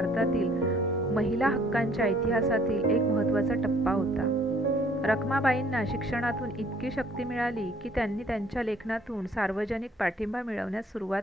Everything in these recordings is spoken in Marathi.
भारतातील महिला हक्कांच्या इतिहासातील एक महत्त्वाचा टप्पा होता. रखमाबाईंना शिक्षणातून इतकी शक्ती मिळाली की त्यांनी त्यांच्या लेखनातून सार्वजनिक पाठिंबा मिळवण्यास सुरुवात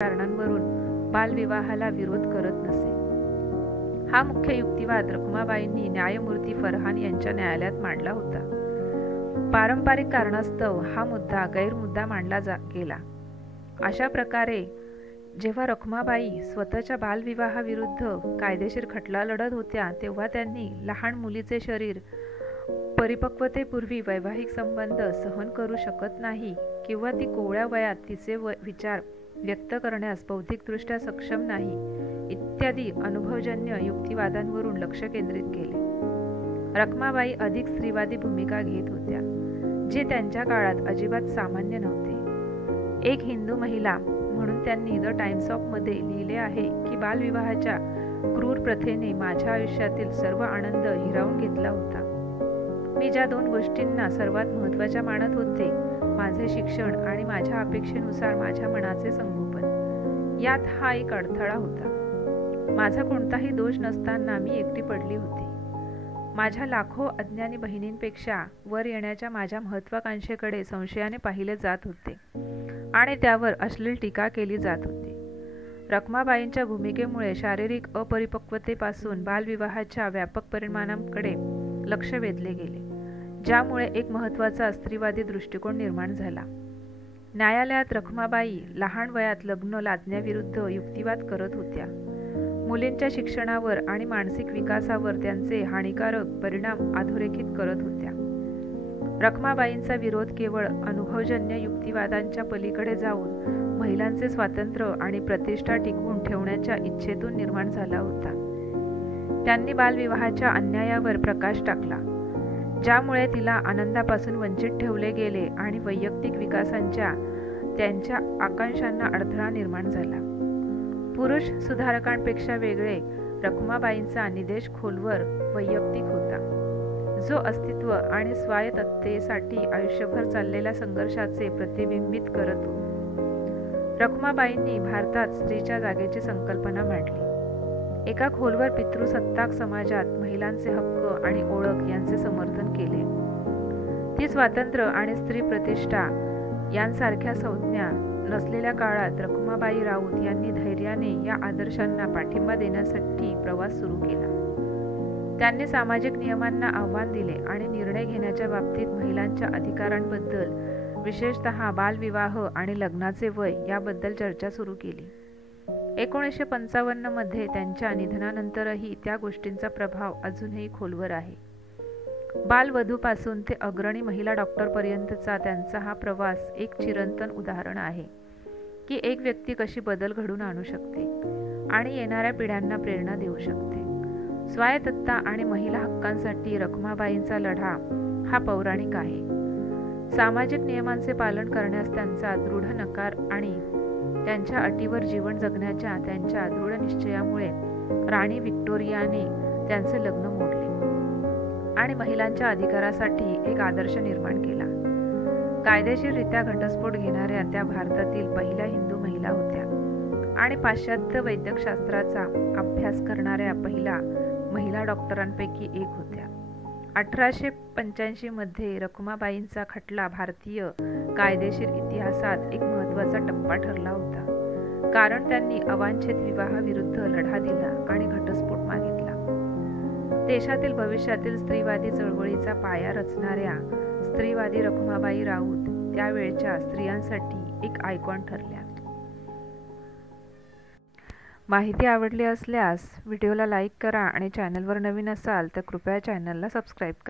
कारणांवरून बालविवाहाला विरोध करत नसे. हा मुख्य युक्तिवाद रखमाबाईंनी न्यायमूर्ती फरहान यांच्या न्यायालयात मांडला होता. पारंपरिक कारणास्तव हा मुद्दा गैरमुद्दा मानला गेला. अशा प्रकारे जेव्हा रखमाबाई स्वतःच्या बालविवाहाविरुद्ध कायदेशीर खटला लढत होत्या तेव्हा त्यांनी लहान मुलीचे शरीर परिपक्वतेपूर्वी वैवाहिक संबंध सहन करू शकत नाही किंवा ती कोवळ्या वयात तिचे विचार व्यक्त करण्यास बौद्धिकदृष्ट्या सक्षम नाही इत्यादी अनुभवजन्य युक्तिवादांवरून लक्ष केंद्रित केले. रखमाबाई अधिक स्त्रीवादी भूमिका घेत होत्या, जे त्यांच्या काळात अजिबात सामान्य नव्हते. एक हिंदू महिला म्हणून त्यांनी द टाइम्स ऑफ मध्ये लिहिले आहे की बालविवाहाच्या क्रूर प्रथेने माझ्या आयुष्यातील सर्व आनंद हिरावून घेतला होता. मी ज्या दोन गोष्टींना सर्वात महत्त्वाच्या मानत होते, माझे शिक्षण आणि माझ्या अपेक्षेनुसार माझ्या मनाचे संगोपन, यात हा एक अडथळा होता. माझा कोणताही दोष नसताना मी एकटी पडली होती. माझ्या लाखो अज्ञानी बहिणींपेक्षा वर येण्याच्या माझ्या महत्त्वाकांक्षेकडे संशयाने पाहिले जात होते आणि त्यावर अश्लील टीका केली जात होती. रखमाबाईंच्या भूमिकेमुळे शारीरिक अपरिपक्वतेपासून बालविवाहाच्या व्यापक परिणामांकडे लक्ष वेधले गेले, ज्यामुळे एक महत्त्वाचा स्त्रीवादी दृष्टिकोन निर्माण झाला. न्यायालयात रखमाबाई लहान वयात लग्न लादण्याविरुद्ध युक्तिवाद करत होत्या. मुलींच्या शिक्षणावर आणि मानसिक विकासावर त्यांचे हानिकारक परिणाम अधोरेखित करत होत्या. रखमाबाईंचा विरोध केवळ अनुभवजन्य युक्तिवादांच्या पलीकडे जाऊन महिलांचे स्वातंत्र्य आणि प्रतिष्ठा टिकवून ठेवण्याच्या इच्छेतून निर्माण झाला होता. त्यांनी बालविवाहाच्या अन्यायावर प्रकाश टाकला, ज्यामुळे तिला आनंदापासून वंचित ठेवले गेले आणि वैयक्तिक विकासाच्या त्यांच्या आकांक्षांना अडथळा निर्माण झाला. पुरुष सुधारकांपेक्षा वेगळे रखमाबाईंचा निदेश खोलवर वैयक्तिक होता, जो अस्तित्व आणि स्वायत्ततेसाठी आयुष्यभर चाललेल्या संघर्षाचे प्रतिबिंबित करत होता. रखमाबाईंनी भारतात स्त्रीच्या जागेची संकल्पना मांडली. एका खोलवर पितृसत्ताक समाजात महिलांचे हक्क आणि ओळख यांचे समर्थन केले. ती स्वातंत्र्य आणि स्त्री प्रतिष्ठा यांसारख्या संज्ञा नसलेल्या काळात रखमाबाई राऊत यांनी धैर्याने या आदर्शांना पाठिंबा देण्यासाठी प्रवास सुरू केला. त्यांनी सामाजिक नियमांना आव्हान दिले आणि निर्णय घेण्याच्या बाबतीत महिलांच्या अधिकारांबद्दल, विशेषतः बालविवाह आणि लग्नाचे वय याबद्दल चर्चा सुरू केली. 1955 मध्ये त्यांच्या निधनानंतरही त्या गोष्टींचा प्रभाव अजूनही खोलवर आहे. बालवधूपासून ते अग्रणी महिला डॉक्टरपर्यंतचा त्यांचा हा प्रवास एक चिरंतन उदाहरण आहे की एक व्यक्ती कशी बदल घडवून आणू शकते आणि येणाऱ्या पिढ्यांना प्रेरणा देऊ शकते. स्वायत्तता आणि महिला हक्कांसाठी रखमाबाईंचा लढा हा पौराणिक आहे. सामाजिक नियमांचे पालन करण्यास त्यांचा दृढ नकार आणि त्यांच्या अटीवर जीवन जगण्याच्या त्यांच्या दृढ निश्चयामुळे राणी व्हिक्टोरियाने त्यांचे लग्न मोडले आणि महिलांच्या अधिकारासाठी एक आदर्श निर्माण केला. कायदेशीररित्या घटस्फोट घेणाऱ्या त्या भारतातील पहिल्या हिंदू महिला होत्या आणि पाश्चात्य वैद्यकशास्त्राचा अभ्यास करणाऱ्या पहिल्या महिला डॉक्टरांपैकी एक होत्या. 1885 मध्ये रखमाबाईंचा खटला भारतीय कायदेशीर इतिहासात एक महत्त्वाचा टप्पा ठरला होता, कारण त्यांनी अवांछित विवाहाविरुद्ध लढा दिला आणि घटस्फोट मागितला. देशातील भविष्यातील स्त्रीवादी चळवळीचा पाया रचणाऱ्या स्त्रीवादी रखमाबाई राऊत त्यावेळच्या स्त्रियांसाठी एक आयकॉन ठरल्या. माहिती आवडली असल्यास व्हिडिओला लाईक करा आणि चॅनलवर नवीन असाल तर कृपया चॅनलला सबस्क्राईब करा.